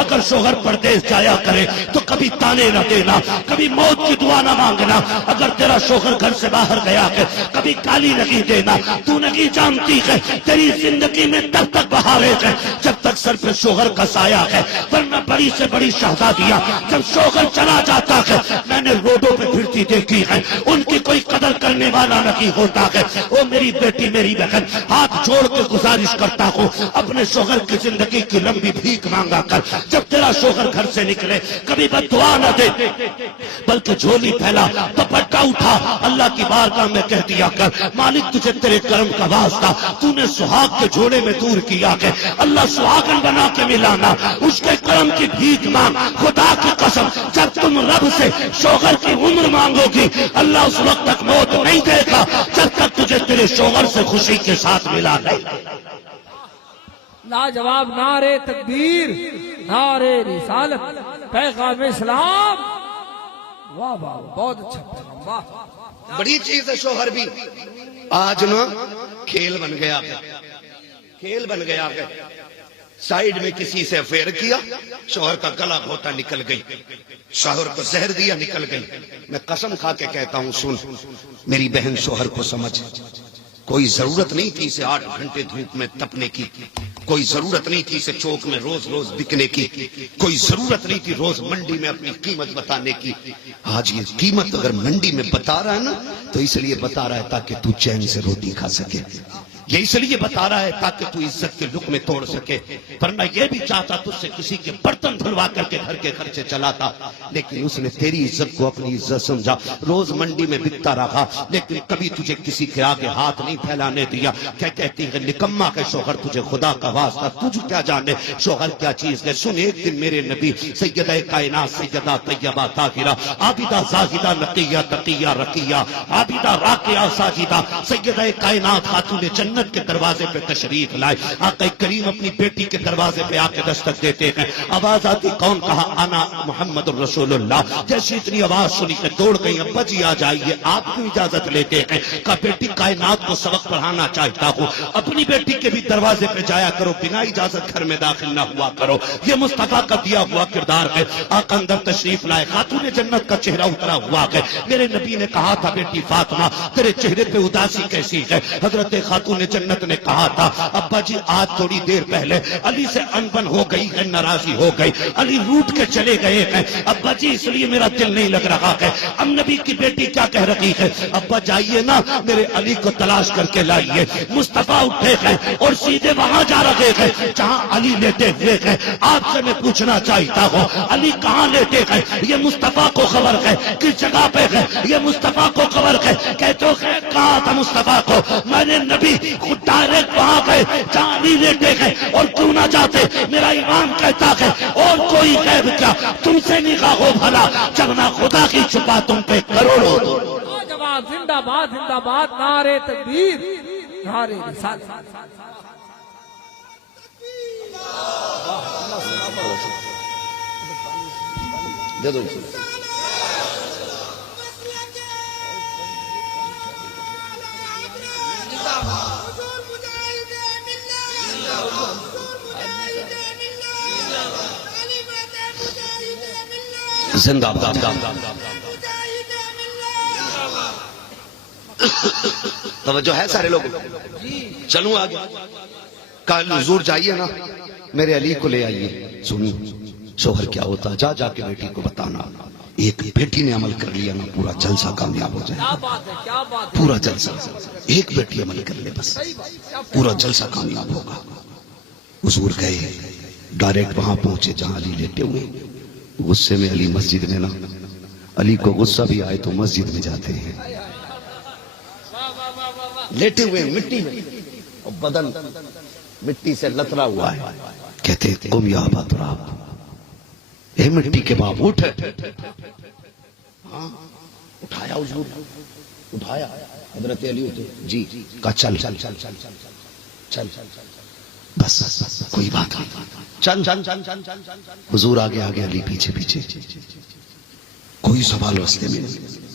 اگر شوہر پردیس جایا کرے تو کبھی تانے نہ دینا، کبھی موت کی دعا نہ مانگنا۔ اگر تیرا شوہر گھر سے باہر گیا ہے کبھی گالی نہیں دینا، تو نہیں جانتی ہے تیری زندگی میں تب تک بہارے ہے جب تک سر پہ شوہر کا سایہ ہے، ورنہ بڑی سے بڑی شہزادیاں جب شوہر چلا جاتا ہے میں نے روڈوں پہ پھرتی دیکھی ہے، ان کی کوئی قدر کرنے والا نہیں ہوتا ہے۔ وہ میری بیٹی میری بہن ہاتھ جوڑ کے گزارش کرتا ہوں اپنے شوہر کی زندگی کی لمبی بھیک مانگا کر، جب تیرا شوہر گھر سے نکلے کبھی بد دعا نہ دے بلکہ جھولی پھیلا دوپٹہ اٹھا اللہ کی بارگاہ میں کہہ دیا کر مالک تجھے تیرے کرم کا واسطہ تو نے سہاگ کے جھوڑے میں دور کیا ہے، اللہ سہاگن بنا کے ملانا، اس کے کرم کی بھیک مانگ۔ خدا کی قسم جب تم رب سے شوہر کی عمر مانگو گی اللہ اس وقت تک موت نہیں دے گا جب تک تجھے تیرے شوہر سے خوشی کے ساتھ ملا نہیں۔ لاجواب نعرے تکبیر، نعرے رسالت، پیغام اسلام۔ واہ واہ بہت اچھا پیغام، واہ۔ بڑی چیز ہے شوہر بھی۔ آج نا کھیل بن گیا ہے، کھیل بن گیا ہے۔ سائیڈ میں کسی سے افیئر کیا، شوہر کا گلا گھوٹا نکل گئی، شوہر کو زہر دیا نکل گئی۔ میں قسم کھا کے کہتا ہوں سن میری بہن شوہر کو سمجھ، کوئی ضرورت نہیں تھی اسے 8 گھنٹے دھوپ میں تپنے کی، کوئی ضرورت نہیں تھی اسے چوک میں روز روز بکنے کی، کوئی ضرورت نہیں تھی روز منڈی میں اپنی قیمت بتانے کی۔ آج یہ قیمت اگر منڈی میں بتا رہا ہے نا تو اس لیے بتا رہا ہے تاکہ تو چین سے روٹی کھا سکے، یہ اس لیے بتا رہا ہے تاکہ تو عزت کے لقمے توڑ سکے، ورنہ یہ بھی چاہتا تجھ سے کسی کے برتن دھلوا کر کے گھر کے خرچے چلاتا، لیکن اس نے تیری عزت کو اپنی عزت سمجھا، روز منڈی میں بکتا رہا لیکن کبھی تجھے کسی کے آگے ہاتھ نہیں پھیلانے دیا۔ کیا کہتی ہے نکما کہ شوہر تجھے خدا کا واسطہ تجھ کیا جانے شوہر کیا چیز ہے۔ سن ایک دن میرے نبی سیدہ کائنات سیدہ طیبہ طاہرہ عابدہ زاہدہ نقیہ تقیہ رقیہ عابدہ راکعہ ساجدہ سیدہ کائنات خاتون جنت کے دروازے پہ تشریف لائے۔ آقا کریم اپنی بیٹی کے دروازے پہ آ کے دستک دیتے ہیں، آواز آتی کون؟ کہا انا محمد الرسول اللہ۔ جیسی اتنی آواز سنی کہ دوڑ گئی، ابا جی آ جائیے، آپ کو اجازت لیتے ہیں۔ کہا بیٹی کائنات کو سبق پڑھانا چاہتا ہوں، اپنی بیٹی کے بھی دروازے پہ جایا کرو، بنا اجازت گھر میں داخل نہ ہوا کرو، یہ مصطفیٰ کا دیا ہوا کردار ہے۔ آقا اندر تشریف لائے، خاتون جنت کا چہرہ اترا ہوا ہے۔ میرے نبی نے کہا تھا بیٹی فاطمہ تیرے چہرے پہ اداسی کیسی ہے؟ حضرت خاتون جنت نے کہا تھا ابا جی آج تھوڑی دیر پہلے علی سے انبن ہو گئی ہے، ناراضی ہو گئی، علی روٹ کے چلے گئے ہیں ابا جی، اس لیے میرا دل نہیں لگ رہا ہے۔ اب نبی کی بیٹی کیا کہہ رہی ہے؟ ابا جائیے نا میرے علی کو تلاش کر کے لائیے۔ مصطفیٰ اٹھے ہیں اور سیدھے وہاں جا رہے ہیں جہاں علی لیٹے ہوئے ہیں۔ آپ سے میں پوچھنا چاہتا ہوں علی کہاں لیٹے ہیں؟ یہ مصطفیٰ کو خبر ہے، کس جگہ پہ ہے یہ مصطفیٰ کو خبر ہے۔ کہتے ہو کہا تھا مصطفیٰ کو میں نے نبی خود ڈائریکٹ وہاں گئے جہاں علی لیٹے گئے، اور کیوں نہ جاتے؟ میرا ایمان کہتا ہے اور کوئی غیب کیا تم سے نگاہ ہو بھلا، جب نہ خدا کی چھپا تم پہ کروڑوں۔ جواب زندہ باد، زندہ باد، نعرے تکبیر، نعرے رسالت۔ دے دو زندہ باد۔ توجہ ہے سارے لوگ؟ چلوں آگے۔ کل حضور جائیے نا میرے علی کو لے آئیے، سنی شوہر کیا ہوتا، جا جا کے بیٹی کو بتانا ایک بیٹی نے عمل کر لیا نا پورا جلسہ کامیاب ہو جائے، پورا جلسہ، ایک بیٹی عمل کر لے بس پورا جلسہ کامیاب ہوگا۔ حضور گئے ڈائریکٹ وہاں پہنچے جہاں علی لیٹے ہوئے، غصے میں علی مسجد میں نا، علی کو غصہ بھی آئے تو مسجد میں جاتے ہیں، لیٹے ہوئے مٹی میں اور بدن مٹی سے لترا ہوا ہے، کہتے قم یا ابا تراب، اے مٹی کے باپ اٹھ۔ اٹھایا حضور، اٹھایا حضرت علی اٹھے، جی کہا چل چل چل چل چل چل بس کوئی بات نہیں، چل چل چل چل چل۔ حضور آگے آگے علی پیچھے پیچھے، کوئی سوال راستے میں نہیں،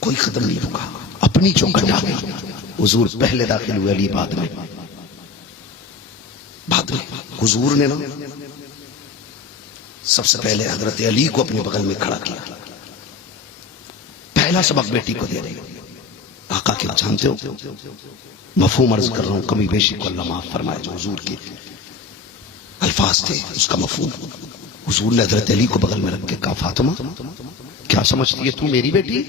کوئی قدم نہیں رکا، اپنی چوکھٹ آ گئی۔ حضور پہلے داخل ہوئے، علی بعد میں۔ حضور نے نا سب سے پہلے حضرت علی کو اپنے بغل میں کھڑا کیا. پہلا سبق بیٹی کو دے رہے. آقا کیا جانتے ہو, مفہوم عرض کر رہا ہوں, کمی بیشی کو اللہ معاف فرمائے. جو حضور کے الفاظ تھے اس کا مفہوم, حضور نے حضرت علی کو بغل میں رکھ کے کہا, فاطمہ کیا سمجھتی ہے تو میری بیٹی؟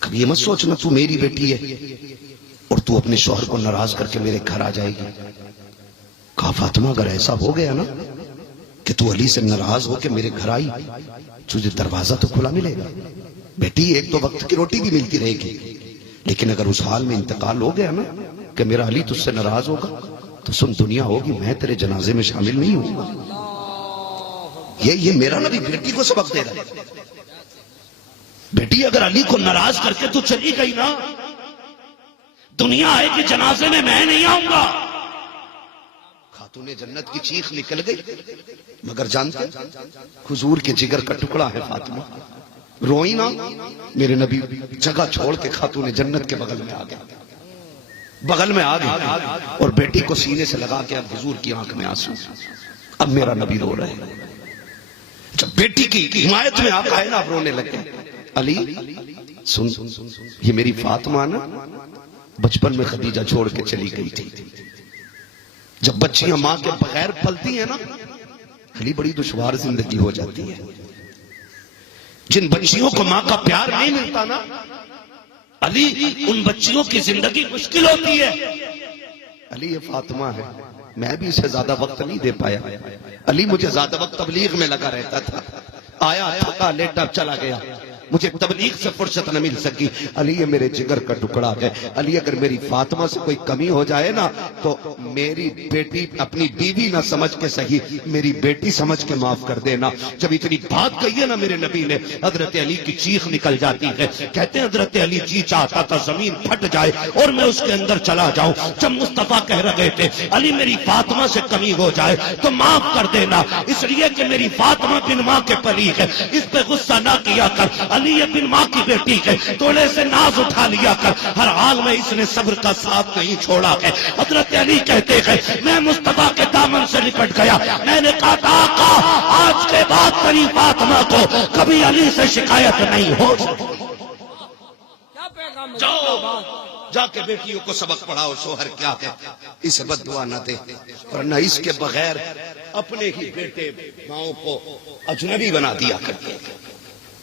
کبھی یہ مت سوچنا تو میری بیٹی ہے اور تو اپنے شوہر کو ناراض کر کے میرے گھر آ جائے گی. کہا, فاطمہ اگر ایسا ہو گیا نا کہ تو علی سے ناراض ہو کے میرے گھر آئی, تجھے دروازہ تو کھلا ملے گا. بیٹی ایک تو وقت کی روٹی بھی ملتی رہے گی, لیکن اگر اس حال میں انتقال ہو گیا نا کہ میرا علی تجھ سے ناراض ہوگا تو سن دنیا ہوگی, میں تیرے جنازے میں شامل نہیں ہوں گا. یہ میرا نبی بیٹی کو سبق دے رہا ہے. بیٹی اگر علی کو ناراض کر کے تو چلی گئی نا, دنیا آئے کہ جنازے میں نہیں آؤں گا. خاتون جنت کی چیخ نکل گئی. مگر جانتے حضور کے جگر کا ٹکڑا ہے فاطمہ, روئی نا. میرے نبی جگہ چھوڑ کے خاتون جنت کے بغل میں آ گیا, بغل میں آ گیا اور بیٹی کو سینے سے لگا کے اب حضور کی آنکھ میں آنسو. اب میرا نبی رو رہے ہیں. جب بیٹی کی حمایت میں آقا ہے نا, اب رونے لگے. علی سن, یہ میری فاطمہ نا بچپن میں خدیجہ چھوڑ کے چلی گئی تھی. جب بچیاں ماں کے بغیر پلتی ہیں نا, علی بڑی دشوار زندگی ہو جاتی ہے. جن بچیوں کو ماں کا پیار نہیں ملتا نا علی, ان بچیوں کی زندگی مشکل ہوتی ہے. علی یہ فاطمہ ہے, میں بھی اسے زیادہ وقت نہیں دے پایا. علی مجھے زیادہ وقت تبلیغ میں لگا رہتا تھا, آیا تھکا لیٹا چلا گیا, مجھے تبلیغ سے فرصت نہ مل سکی. علی یہ میرے جگر کا ٹکڑا ہے. علی اگر میری فاطمہ سے کوئی کمی ہو جائے نا تو میری بیٹی اپنی بیوی نہ سمجھ کے صحیح, میری بیٹی سمجھ کے معاف کر دینا. جب اتنی بات کہی ہے نا میرے نبی نے, حضرت علی کی چیخ نکل جاتی ہے. کہتے ہیں حضرت علی جی چاہتا تھا زمین پھٹ جائے اور میں اس کے اندر چلا جاؤں. جب مصطفیٰ کہہ رہے تھے علی میری فاطمہ سے کمی ہو جائے تو معاف کر دینا, اس لیے کہ میری فاطمہ بن ماں کے پلی ہے, اس پہ غصہ نہ کیا کر. علی یہ بن ماں کی بیٹی ہے, تھوڑے سے ناز اٹھا لیا کر. ہر حال میں اس نے صبر کا ساتھ نہیں چھوڑا ہے. حضرت علی کہتے ہیں میں مصطفیٰ کے دامن سے لپٹ گیا. میں نے کہا آقا آج کے بعد تیری فاطمہ کو کبھی علی سے شکایت نہیں ہو سکتی. جاؤ جا کے بیٹیوں کو سبق پڑھاؤ شوہر کیا ہے, اسے بد دعا نہ دے, ورنہ اس کے بغیر اپنے ہی بیٹے ماؤں کو اجنبی بنا دیا کرتے,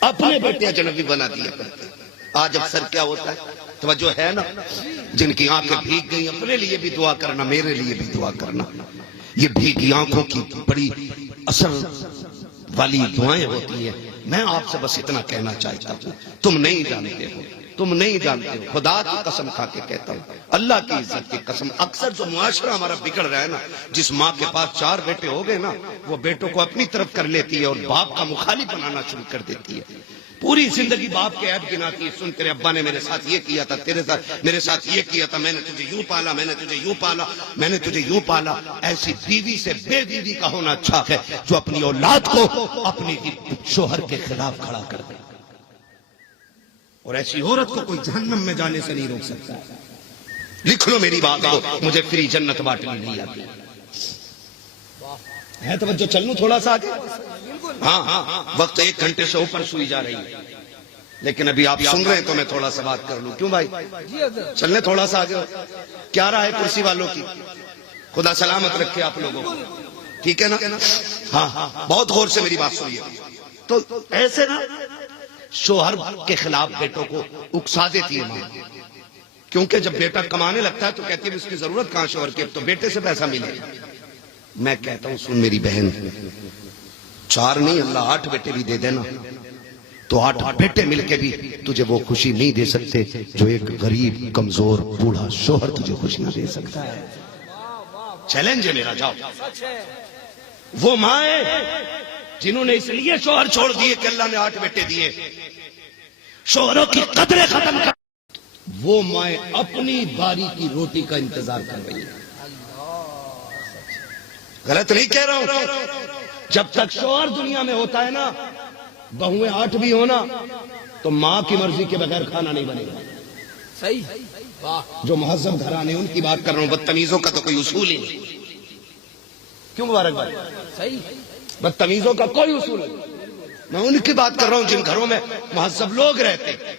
اپنے بیٹے اجنبی بنا دیا کرتے. آج اکثر کیا ہوتا ہے, توجہ ہے نا, جن کی آنکھیں بھیگ گئی اپنے لیے بھی دعا کرنا, میرے لیے بھی دعا کرنا. یہ بھیگی آنکھوں کی بڑی اثر والی دعائیں ہوتی ہیں. میں آپ سے بس اتنا کہنا چاہتا ہوں, تم نہیں جانتے ہو, تم نہیں جانتے ہو, خدا کی قسم کھا کے کہتا ہوں, اللہ کی عزت کی قسم. اکثر جو معاشرہ ہمارا بگڑ رہا ہے نا, جس ماں کے پاس 4 بیٹے ہو گئے نا, وہ بیٹوں کو اپنی طرف کر لیتی ہے اور باپ کا مخالف بنانا شروع کر دیتی ہے. پوری زندگی باپ کے عیب گناتی ہے. سن تیرے ابا نے میرے ساتھ یہ کیا تھا, تیرے ساتھ میرے ساتھ یہ کیا تھا, میں نے تجھے یوں پالا, میں نے تجھے یوں پالا, میں نے تجھے یوں پالا. ایسی بیوی سے بے بیوی کا ہونا اچھا ہے جو اپنی اولاد کو اپنی شوہر کے خلاف کھڑا کر دے. اور ایسی عورت کو کوئی جہنم میں جانے سے نہیں روک سکتا. لکھ لو میری بات کو, مجھے فری جنت بانٹنی نہیں آتی ہے. توجہ چل لوں تھوڑا سا آگے. ہاں وقت 1 گھنٹے سے اوپر سوئی جا رہی ہے, لیکن ابھی آپ سن رہے ہیں تو میں تھوڑا سا بات کر لوں. کیوں بھائی, چلنے تھوڑا سا آگے. کیا رہا ہے کرسی والوں کی, خدا سلامت رکھے آپ لوگوں کو, ٹھیک ہے نا. ہاں بہت غور سے میری بات سنیے. تو ایسے نا شوہر کے خلاف بیٹوں کو اکسا دیتی ہے ماں, کیونکہ جب بیٹا کمانے لگتا ہے تو کہتی ہے اس کی ضرورت کہاں شوہر کی, تو بیٹے سے پیسہ ملے. میں کہتا ہوں سن میری بہن, 4 نہیں اللہ 8 بیٹے بھی دے دینا, تو 8 بیٹے مل کے بھی تجھے وہ خوشی نہیں دے سکتے جو ایک غریب کمزور بوڑھا شوہر تجھے خوشی نہ دے سکتا ہے. چیلنج ہے میرا, جاؤ. وہ مائیں جنہوں نے اس لیے شوہر چھوڑ دیے کہ اللہ نے 8 بیٹے دیے, شوہروں کی قدریں ختم کر, وہ مائیں اپنی باری کی روٹی کا انتظار کر رہی ہیں. غلط نہیں کہہ رہا ہوں. جب تک شوہر دنیا میں ہوتا ہے نا, بہویں 8 بھی ہونا, تو ماں کی مرضی کے بغیر کھانا نہیں بنے گا. صحیح. جو مہذب گھرانے ان کی بات کر رہا ہوں, بدتمیزوں کا تو کوئی اصول ہی نہیں. کیوں مبارکباد؟ صحیح. بدتمیزوں کا کوئی اصول نہیں. میں ان کی بات کر رہا ہوں جن گھروں میں مہذب لوگ رہتے ہیں،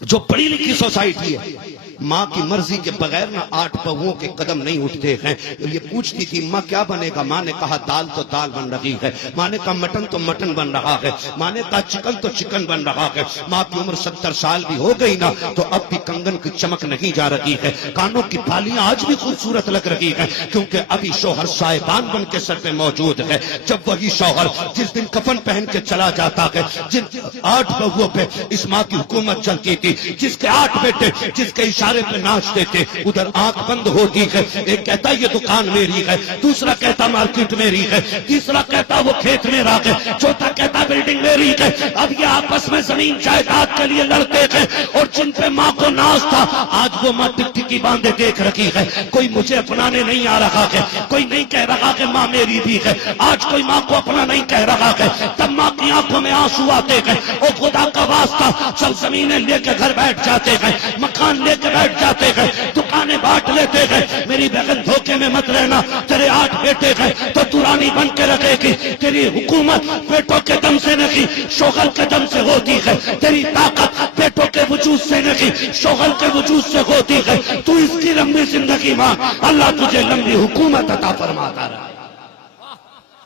جو پڑھی لکھی سوسائٹی ہے. ماں کی مرضی کے بغیر نہ 8 بہوؤں کے قدم نہیں اٹھتے ہیں. یہ پوچھتی تھی ماں کیا بنے گا؟ ماں نے کہا دال تو دال بن رہی ہے. ماں نے کہا مٹن تو مٹن بن رہا ہے. ماں نے کہا چکن تو چکن بن رہا ہے. ماں کی عمر 70 سال بھی ہو گئی نا تو اب بھی کنگن کی چمک نہیں جا رہی ہے. کانوں کی بالیاں آج بھی خوبصورت لگ رہی ہے، کیونکہ ابھی شوہر صاحبان بن کے سر پہ موجود ہے. جب وہی شوہر جس دن کفن پہن کے چلا جاتا ہے، جن 8 بہوؤں پہ اس ماں کی حکومت چلتی تھی، جس کے 8 بیٹے جس کے اشارے پہ ناچتے تھے، ادھر آنکھ بند ہوتی ہے. ایک کہتا یہ دکان میری ہے، دوسرا کہتا مارکیٹ میری ہے، تیسرا کہتا وہ کھیت میرا ہے، چوتھا کہتا بلڈنگ میری ہے. اب یہ آپس میں زمین جائیداد کے لیے لڑتے ہیں، اور جن پہ ماں کو ناز تھا آج وہ ماں ٹکٹکی باندھے دیکھ رکھی ہے. کوئی مجھے اپنانے نہیں آ رہا ہے، کوئی نہیں کہہ رہا کہ ماں میری بھی ہے. آج کوئی ماں کو اپنا نہیں کہہ رہا ہے. تب ماں کی آنکھوں میں آنسو آتے ہیں. اور خدا کا واسطہ سب زمینیں لے کے گھر بیٹھ جاتے ہیں، مکان لے کے بیٹھ جاتے ہیں، دکانیں بانٹ لیتے ہیں. میری بہن دھوکے میں مت رہنا، تیرے 8 بیٹے ہیں تو تو رانی بن کے رکھے گی. تیری حکومت بیٹوں کے دم سے نہیں شوہر کے دم سے ہوتی ہے. تیری طاقت بیٹوں کے وجود سے نہیں شوہر کے وجود سے ہوتی ہے. تو اس کی لمبی زندگی ماں، اللہ تجھے لمبی حکومت عطا فرماتا رہا.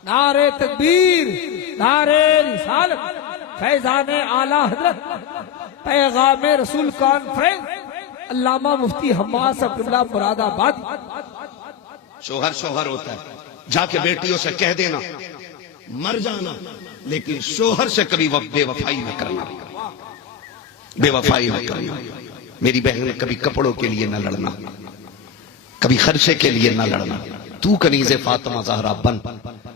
نعرے تکبیر، نعرے رسالت، فیضان اعلی حضرت پیغام رسول کانفرنس علامہ مفتی حماد صاحب قبلہ مراد آباد. شوہر ہوتا ہے، جا کے بیٹیوں سے کہہ دینا مر جانا، لیکن شوہر سے کبھی بے وفائی نہ کرنا. بے وفائی نہ کرنا. میری بہن کبھی کپڑوں کے لیے نہ لڑنا، کبھی خرچے کے لیے نہ لڑنا. تو کنیز فاطمہ زہرا بن.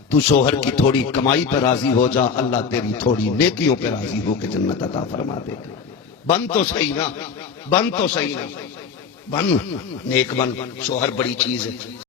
تو شوہر کی تھوڑی کمائی پہ راضی ہو جا، اللہ تیری تھوڑی نیکیوں پہ راضی ہو کے جنت عطا فرما دے. بن تو صحیح نا، بن تو صحیح نا، بن نیک بن. شوہر بڑی چیز ہے.